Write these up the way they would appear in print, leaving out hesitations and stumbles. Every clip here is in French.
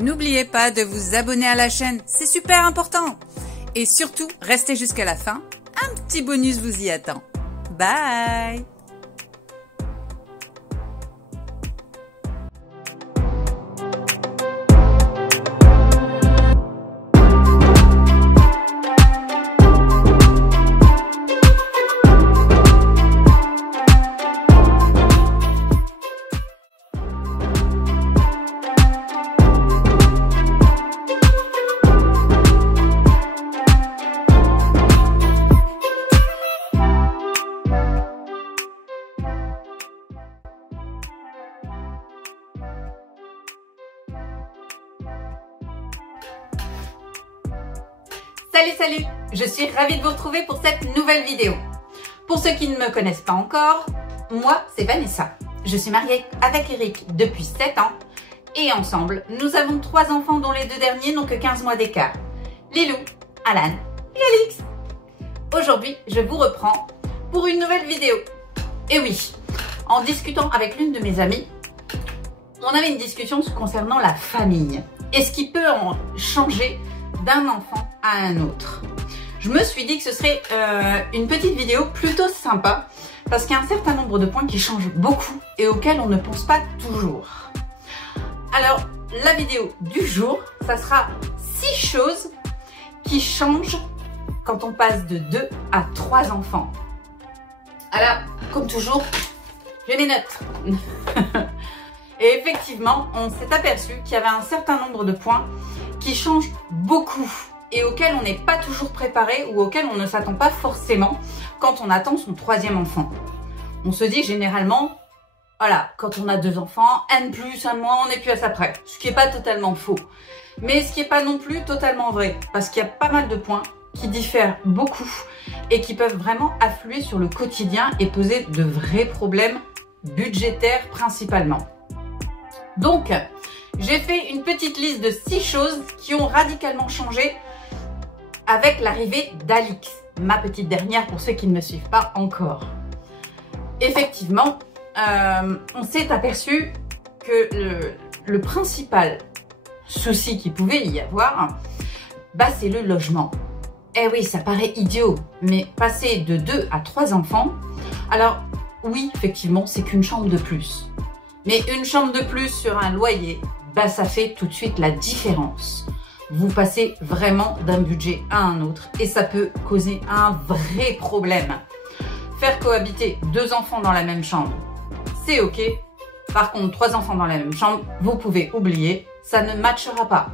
N'oubliez pas de vous abonner à la chaîne, c'est super important. Et surtout, restez jusqu'à la fin, un petit bonus vous y attend. Bye! Salut, je suis ravie de vous retrouver pour cette nouvelle vidéo. Pour ceux qui ne me connaissent pas encore, moi c'est Vanessa. Je suis mariée avec Eric depuis 7 ans et ensemble, nous avons 3 enfants dont les 2 derniers n'ont que 15 mois d'écart. Lilou, Alan et Alix. Aujourd'hui, je vous reprends pour une nouvelle vidéo. Et oui, en discutant avec l'une de mes amies, on avait une discussion concernant la famille et ce qui peut en changer d'un enfant à un autre. Je me suis dit que ce serait une petite vidéo plutôt sympa parce qu'il y a un certain nombre de points qui changent beaucoup et auxquels on ne pense pas toujours. Alors, la vidéo du jour, ça sera 6 choses qui changent quand on passe de 2 à 3 enfants. Alors, comme toujours, j'ai mes notes. Et effectivement, on s'est aperçu qu'il y avait un certain nombre de points qui changent beaucoup et auxquels on n'est pas toujours préparé ou auxquels on ne s'attend pas forcément quand on attend son 3e enfant. On se dit généralement, voilà, quand on a 2 enfants, un de plus, un de moins, on n'est plus à ça près. Ce qui n'est pas totalement faux. Mais ce qui n'est pas non plus totalement vrai. Parce qu'il y a pas mal de points qui diffèrent beaucoup et qui peuvent vraiment affluer sur le quotidien et poser de vrais problèmes budgétaires principalement. Donc, j'ai fait une petite liste de 6 choses qui ont radicalement changé avec l'arrivée d'Alix, ma petite dernière pour ceux qui ne me suivent pas encore. Effectivement, on s'est aperçu que le principal souci qu'il pouvait y avoir, c'est le logement. Eh oui, ça paraît idiot, mais passer de 2 à 3 enfants, alors oui, effectivement, c'est qu'une chambre de plus. Mais une chambre de plus sur un loyer, ça fait tout de suite la différence. Vous passez vraiment d'un budget à un autre et ça peut causer un vrai problème. Faire cohabiter 2 enfants dans la même chambre, c'est ok. Par contre, 3 enfants dans la même chambre, vous pouvez oublier, ça ne matchera pas.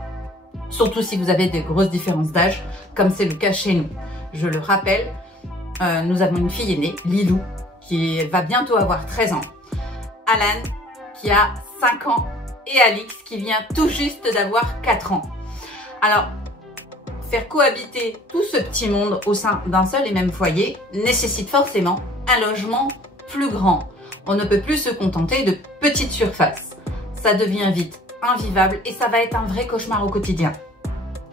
Surtout si vous avez des grosses différences d'âge, comme c'est le cas chez nous. Je le rappelle, nous avons une fille aînée, Lilou, qui va bientôt avoir 13 ans. Alan, qui a 5 ans, et Alix, qui vient tout juste d'avoir 4 ans. Alors, faire cohabiter tout ce petit monde au sein d'un seul et même foyer nécessite forcément un logement plus grand. On ne peut plus se contenter de petites surfaces. Ça devient vite invivable et ça va être un vrai cauchemar au quotidien.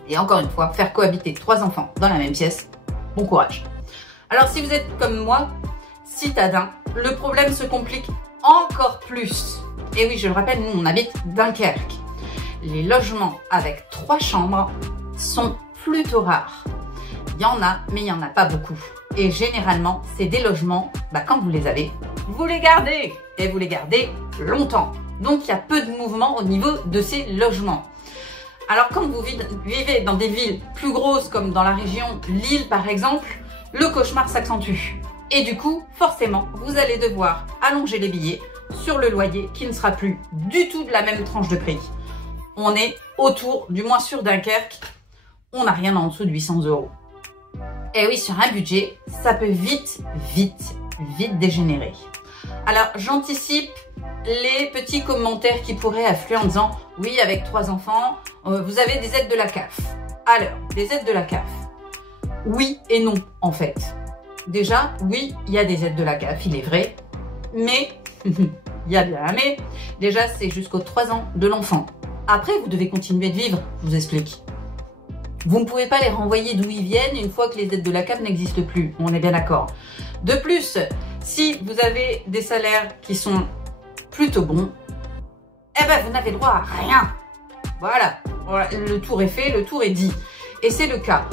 Et encore une fois, faire cohabiter 3 enfants dans la même pièce, bon courage. Alors si vous êtes comme moi, citadin, le problème se complique encore plus. Et oui, je le rappelle, nous on habite Dunkerque. Les logements avec 3 chambres sont plutôt rares. Il y en a, mais il n'y en a pas beaucoup. Et généralement, c'est des logements, quand vous les avez, vous les gardez. Et vous les gardez longtemps. Donc il y a peu de mouvement au niveau de ces logements. Alors quand vous vivez dans des villes plus grosses comme dans la région Lille par exemple, le cauchemar s'accentue. Et du coup, forcément, vous allez devoir allonger les billets sur le loyer qui ne sera plus du tout de la même tranche de prix. On est autour, du moins sur Dunkerque, on n'a rien en dessous de 800 €. Et oui, sur un budget, ça peut vite dégénérer. Alors, j'anticipe les petits commentaires qui pourraient affluer en disant « Oui, avec 3 enfants, vous avez des aides de la CAF. » Alors, des aides de la CAF. Oui et non, en fait. Déjà, oui, il y a des aides de la CAF, il est vrai. Mais, il y a bien un mais, déjà, c'est jusqu'aux 3 ans de l'enfant. Après, vous devez continuer de vivre, je vous explique. Vous ne pouvez pas les renvoyer d'où ils viennent une fois que les aides de la CAF n'existent plus, on est bien d'accord. De plus, si vous avez des salaires qui sont plutôt bons, vous n'avez droit à rien. Voilà, le tour est fait, le tour est dit. Et c'est le cas.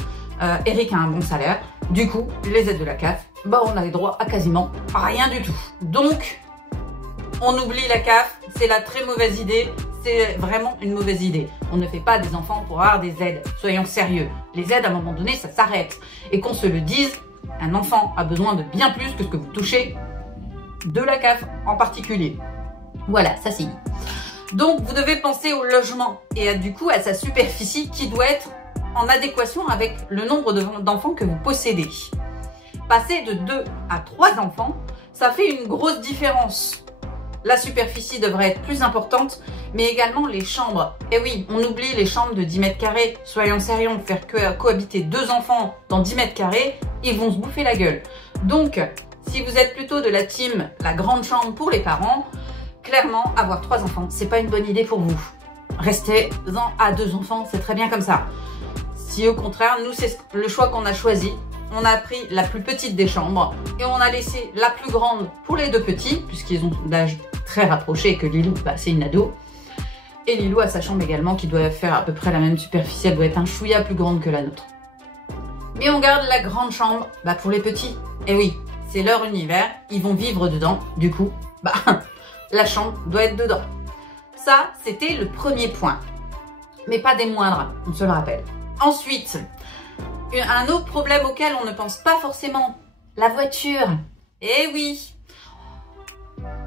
Eric a un bon salaire, du coup, les aides de la CAF, bah on a les droits à quasiment rien du tout. Donc, on oublie la CAF, c'est la très mauvaise idée, c'est vraiment une mauvaise idée. On ne fait pas des enfants pour avoir des aides, soyons sérieux. Les aides, à un moment donné, ça s'arrête. Et qu'on se le dise, un enfant a besoin de bien plus que ce que vous touchez de la CAF en particulier. Voilà, ça c'est dit. Donc, vous devez penser au logement et du coup à sa superficie qui doit être en adéquation avec le nombre d'enfants que vous possédez. Passer de 2 à 3 enfants, ça fait une grosse différence. La superficie devrait être plus importante, mais également les chambres. Et oui, on oublie les chambres de 10 mètres carrés. Soyons sérieux, faire cohabiter 2 enfants dans 10 mètres carrés, ils vont se bouffer la gueule. Donc, si vous êtes plutôt de la team, la grande chambre pour les parents, clairement, avoir 3 enfants, c'est pas une bonne idée pour vous. Restez-en à 2 enfants, c'est très bien comme ça. Si au contraire, nous, c'est le choix qu'on a choisi. On a pris la plus petite des chambres et on a laissé la plus grande pour les 2 petits, puisqu'ils ont d'âge très rapproché et que Lilou, bah, c'est une ado. Et Lilou a sa chambre également qui doit faire à peu près la même superficie, elle doit être un chouïa plus grande que la nôtre. Mais on garde la grande chambre bah, pour les petits. Et oui, c'est leur univers, ils vont vivre dedans, du coup, bah, la chambre doit être dedans. Ça, c'était le premier point. Mais pas des moindres, on se le rappelle. Ensuite, un autre problème auquel on ne pense pas forcément, la voiture. Eh oui,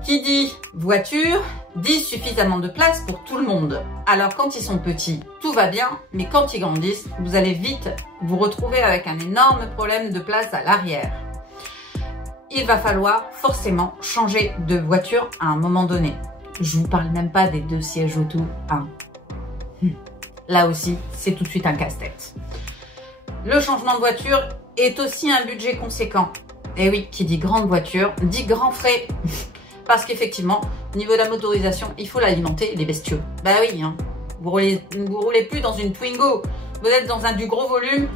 qui dit voiture, dit suffisamment de place pour tout le monde. Alors quand ils sont petits, tout va bien, mais quand ils grandissent, vous allez vite vous retrouver avec un énorme problème de place à l'arrière. Il va falloir forcément changer de voiture à un moment donné. Je vous parle même pas des 2 sièges auto. Hein. Là aussi, c'est tout de suite un casse-tête. Le changement de voiture est aussi un budget conséquent. Et oui, qui dit grande voiture, dit grand frais. Parce qu'effectivement, au niveau de la motorisation, il faut l'alimenter, les bestiaux. Bah oui, hein. Vous roulez plus dans une Twingo. Vous êtes dans du gros volume,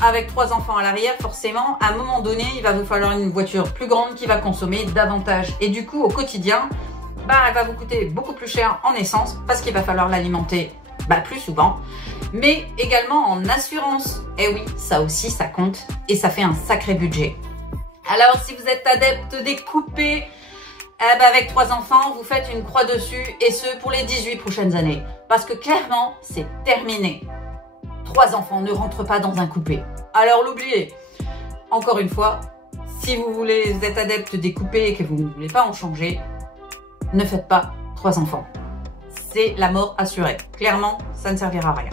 avec 3 enfants à l'arrière, forcément, à un moment donné, il va vous falloir une voiture plus grande qui va consommer davantage. Et du coup, au quotidien, bah, elle va vous coûter beaucoup plus cher en essence, parce qu'il va falloir l'alimenter plus souvent, mais également en assurance. Et oui, ça aussi, ça compte et ça fait un sacré budget. Alors, si vous êtes adepte des coupés, avec 3 enfants, vous faites une croix dessus et ce pour les 18 prochaines années. Parce que clairement, c'est terminé. 3 enfants ne rentrent pas dans un coupé. Alors, l'oubliez. Encore une fois, si vous êtes adepte des coupés et que vous ne voulez pas en changer, ne faites pas 3 enfants. C'est la mort assurée. Clairement, ça ne servira à rien.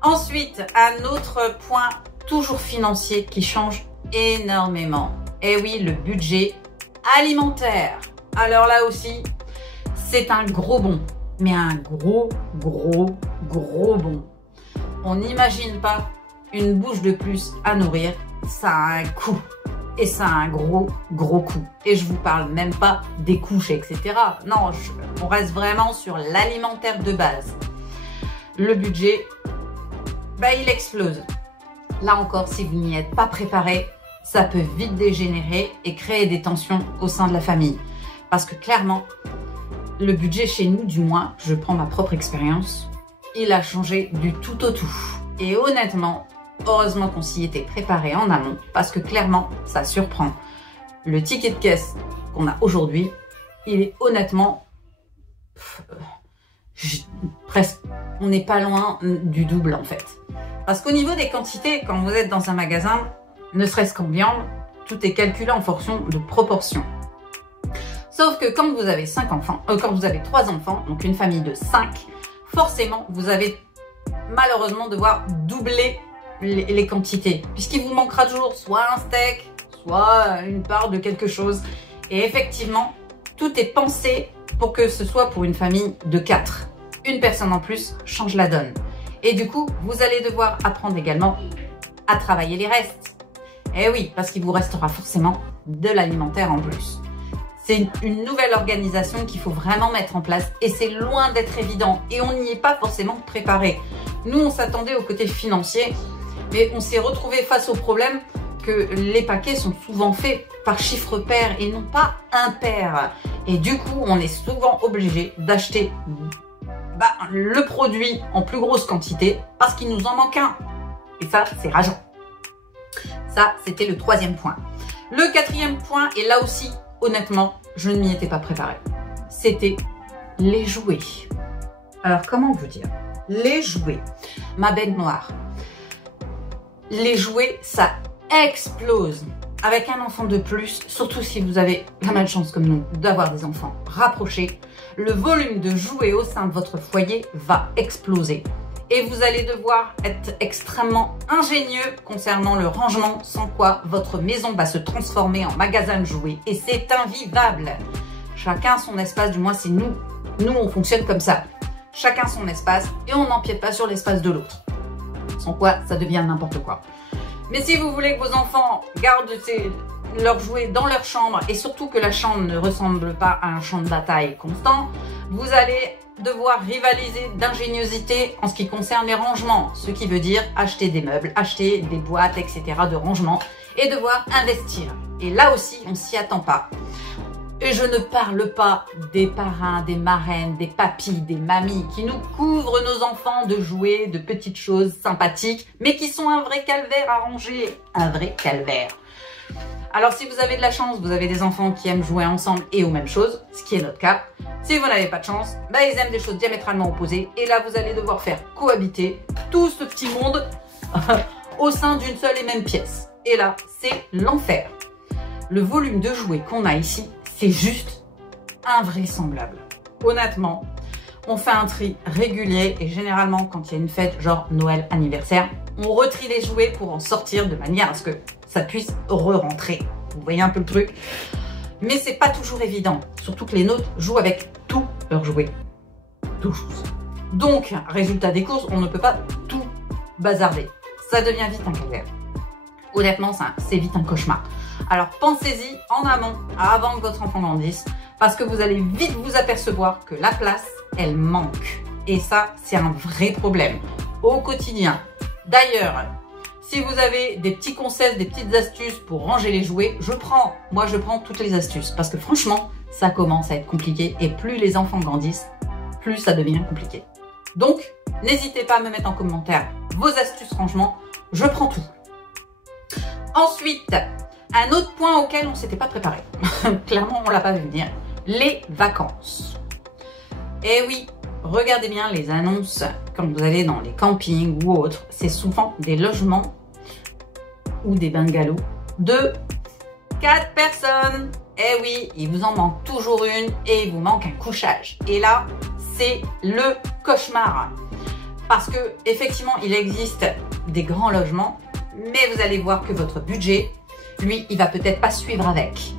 Ensuite, un autre point toujours financier qui change énormément. Et oui, le budget alimentaire. Alors là aussi, c'est un gros bond. Mais un gros bond. On n'imagine pas une bouche de plus à nourrir. Ça a un coût. Et ça a un gros coût. Et je vous parle même pas des couches, etc. Non, on reste vraiment sur l'alimentaire de base. Le budget, il explose. Là encore, si vous n'y êtes pas préparé, ça peut vite dégénérer et créer des tensions au sein de la famille. Parce que clairement, le budget chez nous, du moins, je prends ma propre expérience, il a changé du tout au tout. Et honnêtement, heureusement qu'on s'y était préparé en amont, parce que clairement, ça surprend. Le ticket de caisse qu'on a aujourd'hui, il est honnêtement presque, on n'est pas loin du double en fait. Parce qu'au niveau des quantités, quand vous êtes dans un magasin, ne serait-ce qu'en viande, tout est calculé en fonction de proportions. Sauf que quand vous avez 5 enfants, quand vous avez 3 enfants, donc une famille de 5, forcément, vous allez malheureusement devoir doubler les quantités, puisqu'il vous manquera toujours soit un steak, soit une part de quelque chose. Et effectivement, tout est pensé pour que ce soit pour une famille de 4. Une personne en plus change la donne. Et du coup, vous allez devoir apprendre également à travailler les restes. Et oui, parce qu'il vous restera forcément de l'alimentaire en plus. C'est une nouvelle organisation qu'il faut vraiment mettre en place et c'est loin d'être évident et on n'y est pas forcément préparé. Nous, on s'attendait au côté financier, mais on s'est retrouvé face au problème que les paquets sont souvent faits par chiffre pair et non pas impair. Et du coup, on est souvent obligé d'acheter le produit en plus grosse quantité parce qu'il nous en manque un. Et ça, c'est rageant. Ça, c'était le 3e point. Le 4e point, et là aussi, honnêtement, je ne m'y étais pas préparée. C'était les jouets. Alors, comment vous dire? Les jouets. Ma bête noire. Les jouets, ça explose. Avec un enfant de plus, surtout si vous avez la malchance comme nous d'avoir des enfants rapprochés, le volume de jouets au sein de votre foyer va exploser. Et vous allez devoir être extrêmement ingénieux concernant le rangement, sans quoi votre maison va se transformer en magasin de jouets. Et c'est invivable. Chacun son espace, du moins c'est nous. Nous, on fonctionne comme ça. Chacun son espace et on n'empiète pas sur l'espace de l'autre. Sans quoi, ça devient n'importe quoi. Mais si vous voulez que vos enfants gardent leurs jouets dans leur chambre et surtout que la chambre ne ressemble pas à un champ de bataille constant, vous allez devoir rivaliser d'ingéniosité en ce qui concerne les rangements. Ce qui veut dire acheter des meubles, acheter des boîtes, etc. de rangement et devoir investir. Et là aussi, on s'y attend pas. Et je ne parle pas des parrains, des marraines, des papis, des mamies qui nous couvrent nos enfants de jouets, de petites choses sympathiques, mais qui sont un vrai calvaire à ranger. Un vrai calvaire. Alors si vous avez de la chance, vous avez des enfants qui aiment jouer ensemble et aux mêmes choses, ce qui est notre cas. Si vous n'avez pas de chance, ils aiment des choses diamétralement opposées. Et là, vous allez devoir faire cohabiter tout ce petit monde au sein d'une seule et même pièce. Et là, c'est l'enfer. Le volume de jouets qu'on a ici, c'est juste invraisemblable. Honnêtement, on fait un tri régulier et généralement quand il y a une fête genre Noël, anniversaire, on retrie les jouets pour en sortir de manière à ce que ça puisse re-rentrer. Vous voyez un peu le truc? Mais c'est pas toujours évident, surtout que les nôtres jouent avec tous leurs jouets. Tous. Donc, résultat des courses, on ne peut pas tout bazarder. Ça devient vite un calvaire. Honnêtement, c'est vite un cauchemar. Alors pensez-y en amont, avant que votre enfant grandisse, parce que vous allez vite vous apercevoir que la place, elle manque. Et ça, c'est un vrai problème au quotidien. D'ailleurs, si vous avez des petits conseils, des petites astuces pour ranger les jouets, moi je prends toutes les astuces. Parce que franchement, ça commence à être compliqué et plus les enfants grandissent, plus ça devient compliqué. Donc, n'hésitez pas à me mettre en commentaire vos astuces rangement, je prends tout. Ensuite, un autre point auquel on ne s'était pas préparé, clairement on ne l'a pas vu venir, les vacances. Et oui, regardez bien les annonces quand vous allez dans les campings ou autres, c'est souvent des logements ou des bungalows de 4 personnes. Et oui, il vous en manque toujours une et il vous manque un couchage. Et là, c'est le cauchemar. Parce que effectivement, il existe des grands logements, mais vous allez voir que votre budget, lui, il va peut-être pas suivre avec.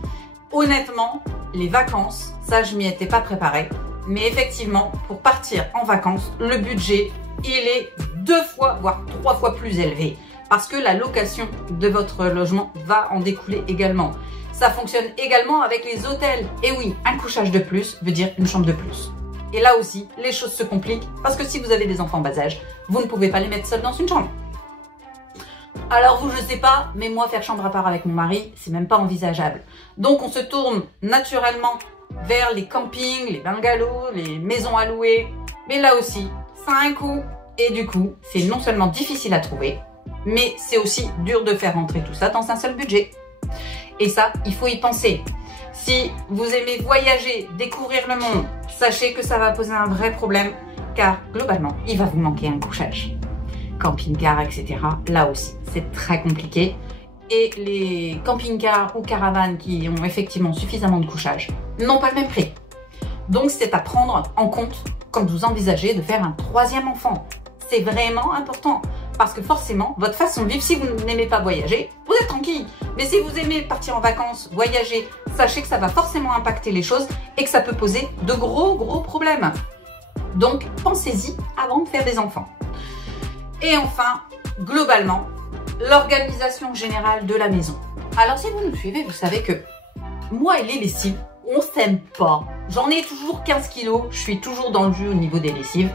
Honnêtement, les vacances, ça, je m'y étais pas préparée. Mais effectivement, pour partir en vacances, le budget, il est 2 fois, voire 3 fois plus élevé. Parce que la location de votre logement va en découler également. Ça fonctionne également avec les hôtels. Et oui, un couchage de plus veut dire une chambre de plus. Et là aussi, les choses se compliquent parce que si vous avez des enfants en bas âge, vous ne pouvez pas les mettre seuls dans une chambre. Alors vous, je sais pas, mais moi, faire chambre à part avec mon mari, c'est même pas envisageable. Donc on se tourne naturellement vers les campings, les bungalows, les maisons à louer. Mais là aussi, ça a un coût. Et du coup, c'est non seulement difficile à trouver, mais c'est aussi dur de faire rentrer tout ça dans un seul budget. Et ça, il faut y penser. Si vous aimez voyager, découvrir le monde, sachez que ça va poser un vrai problème, car globalement, il va vous manquer un couchage. Camping-car, etc. Là aussi, c'est très compliqué. Et les camping-cars ou caravanes qui ont effectivement suffisamment de couchage n'ont pas le même prix. Donc, c'est à prendre en compte quand vous envisagez de faire un 3e enfant. C'est vraiment important. Parce que forcément, votre façon de vivre, si vous n'aimez pas voyager, vous êtes tranquille. Mais si vous aimez partir en vacances, voyager, sachez que ça va forcément impacter les choses et que ça peut poser de gros problèmes. Donc, pensez-y avant de faire des enfants. Et enfin, globalement, l'organisation générale de la maison. Alors, si vous nous suivez, vous savez que moi et les lessives, on s'aime pas. J'en ai toujours 15 kilos, je suis toujours dans le jus au niveau des lessives.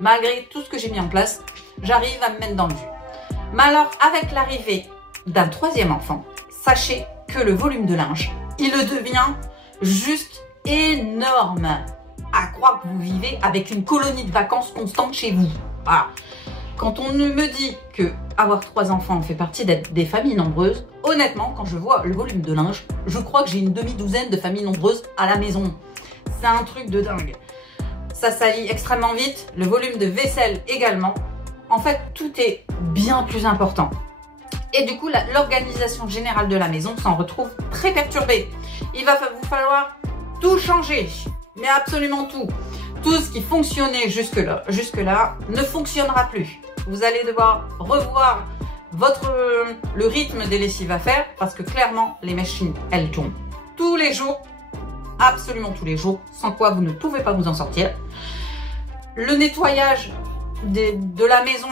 Malgré tout ce que j'ai mis en place, j'arrive à me mettre dans le jus. Mais alors, avec l'arrivée d'un 3e enfant, sachez que le volume de linge, il devient juste énorme. à croire que vous vivez avec une colonie de vacances constante chez vous. Voilà. Quand on me dit que avoir 3 enfants fait partie d'être des familles nombreuses, honnêtement, quand je vois le volume de linge, je crois que j'ai une demi-douzaine de familles nombreuses à la maison. C'est un truc de dingue. Ça salit extrêmement vite, le volume de vaisselle également. En fait, tout est bien plus important. Et du coup, l'organisation générale de la maison s'en retrouve très perturbée. Il va vous falloir tout changer, mais absolument tout. Tout ce qui fonctionnait jusque-là ne fonctionnera plus. Vous allez devoir revoir le rythme des lessives à faire parce que clairement, les machines, elles tournent tous les jours, absolument tous les jours, sans quoi vous ne pouvez pas vous en sortir. Le nettoyage de la maison,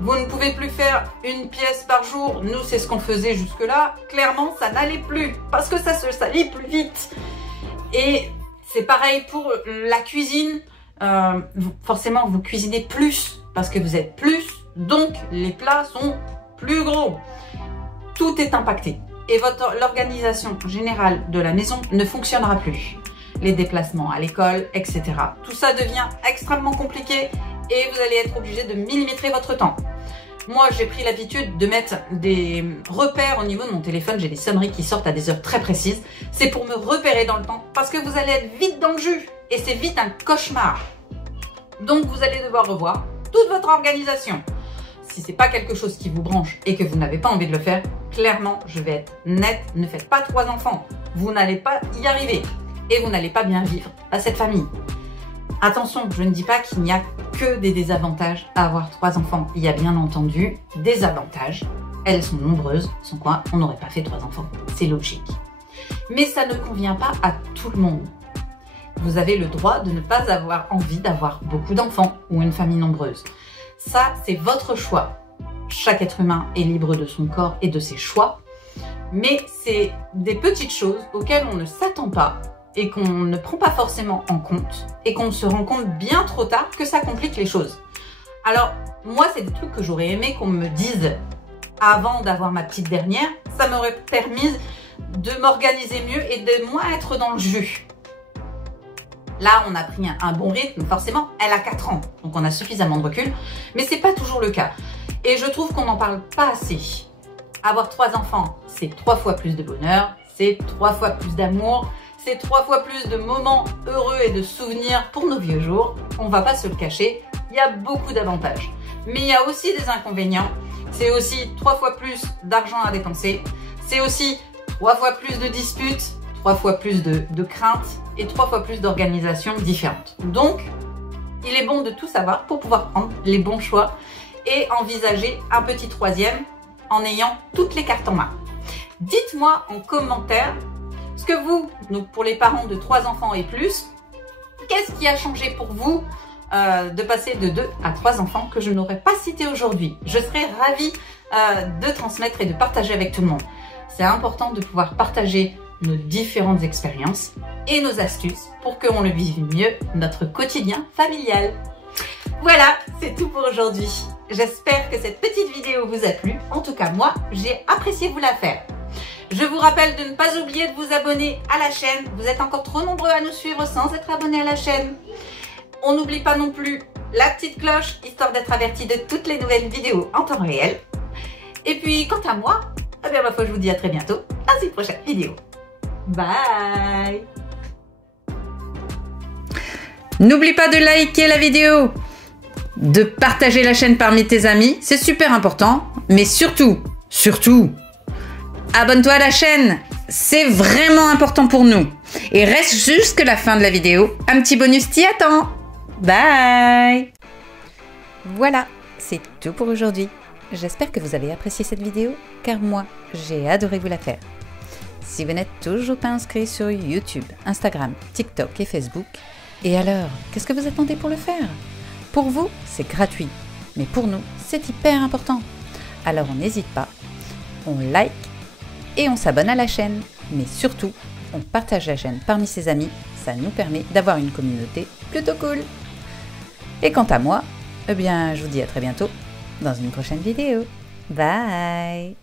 vous ne pouvez plus faire une pièce par jour. Nous, c'est ce qu'on faisait jusque-là. Clairement, ça n'allait plus parce que ça se salit plus vite. Et c'est pareil pour la cuisine. Forcément, vous cuisinez plus parce que vous êtes plus. Donc, les plats sont plus gros. Tout est impacté. Et l'organisation générale de la maison ne fonctionnera plus. Les déplacements à l'école, etc. Tout ça devient extrêmement compliqué et vous allez être obligé de millimétrer votre temps. Moi, j'ai pris l'habitude de mettre des repères au niveau de mon téléphone. J'ai des sonneries qui sortent à des heures très précises. C'est pour me repérer dans le temps parce que vous allez être vite dans le jus et c'est vite un cauchemar. Donc, vous allez devoir revoir toute votre organisation. Si c'est pas quelque chose qui vous branche et que vous n'avez pas envie de le faire, clairement, je vais être nette. Ne faites pas 3 enfants. Vous n'allez pas y arriver et vous n'allez pas bien vivre à cette famille. Attention, je ne dis pas qu'il n'y a que des désavantages à avoir 3 enfants. Il y a bien entendu des avantages. Elles sont nombreuses, sans quoi on n'aurait pas fait 3 enfants. C'est logique. Mais ça ne convient pas à tout le monde. Vous avez le droit de ne pas avoir envie d'avoir beaucoup d'enfants ou une famille nombreuse. Ça, c'est votre choix. Chaque être humain est libre de son corps et de ses choix. Mais c'est des petites choses auxquelles on ne s'attend pas et qu'on ne prend pas forcément en compte et qu'on se rend compte bien trop tard que ça complique les choses. Alors, moi, c'est des trucs que j'aurais aimé qu'on me dise avant d'avoir ma petite dernière. Ça m'aurait permis de m'organiser mieux et de moins être dans le jus. Là, on a pris un bon rythme. Forcément, elle a 4 ans, donc on a suffisamment de recul. Mais c'est pas toujours le cas. Et je trouve qu'on n'en parle pas assez. Avoir 3 enfants, c'est 3 fois plus de bonheur, c'est 3 fois plus d'amour, c'est 3 fois plus de moments heureux et de souvenirs pour nos vieux jours. On va pas se le cacher, il y a beaucoup d'avantages. Mais il y a aussi des inconvénients. C'est aussi 3 fois plus d'argent à dépenser. C'est aussi 3 fois plus de disputes, 3 fois plus de craintes et 3 fois plus d'organisations différentes. Donc, il est bon de tout savoir pour pouvoir prendre les bons choix et envisager un petit 3e en ayant toutes les cartes en main. Dites-moi en commentaire ce que vous, donc pour les parents de 3 enfants et plus, qu'est-ce qui a changé pour vous de passer de 2 à 3 enfants que je n'aurais pas cité aujourd'hui. Je serais ravie de transmettre et de partager avec tout le monde. C'est important de pouvoir partager nos différentes expériences et nos astuces pour qu'on le vive mieux notre quotidien familial. Voilà, c'est tout pour aujourd'hui. J'espère que cette petite vidéo vous a plu. En tout cas, moi, j'ai apprécié vous la faire. Je vous rappelle de ne pas oublier de vous abonner à la chaîne. Vous êtes encore trop nombreux à nous suivre sans être abonnés à la chaîne. On n'oublie pas non plus la petite cloche, histoire d'être averti de toutes les nouvelles vidéos en temps réel. Et puis, quant à moi, eh bien, ma foi, je vous dis à très bientôt dans une prochaine vidéo. Bye! N'oublie pas de liker la vidéo, de partager la chaîne parmi tes amis, c'est super important. Mais surtout, abonne-toi à la chaîne, c'est vraiment important pour nous. Et reste jusqu'à la fin de la vidéo, un petit bonus t'y attend. Bye! Voilà, c'est tout pour aujourd'hui. J'espère que vous avez apprécié cette vidéo, car moi, j'ai adoré vous la faire. Si vous n'êtes toujours pas inscrit sur YouTube, Instagram, TikTok et Facebook, et alors, qu'est-ce que vous attendez pour le faire? Pour vous, c'est gratuit, mais pour nous, c'est hyper important. Alors on n'hésite pas, on like et on s'abonne à la chaîne. Mais surtout, on partage la chaîne parmi ses amis, ça nous permet d'avoir une communauté plutôt cool. Et quant à moi, eh bien, je vous dis à très bientôt dans une prochaine vidéo. Bye!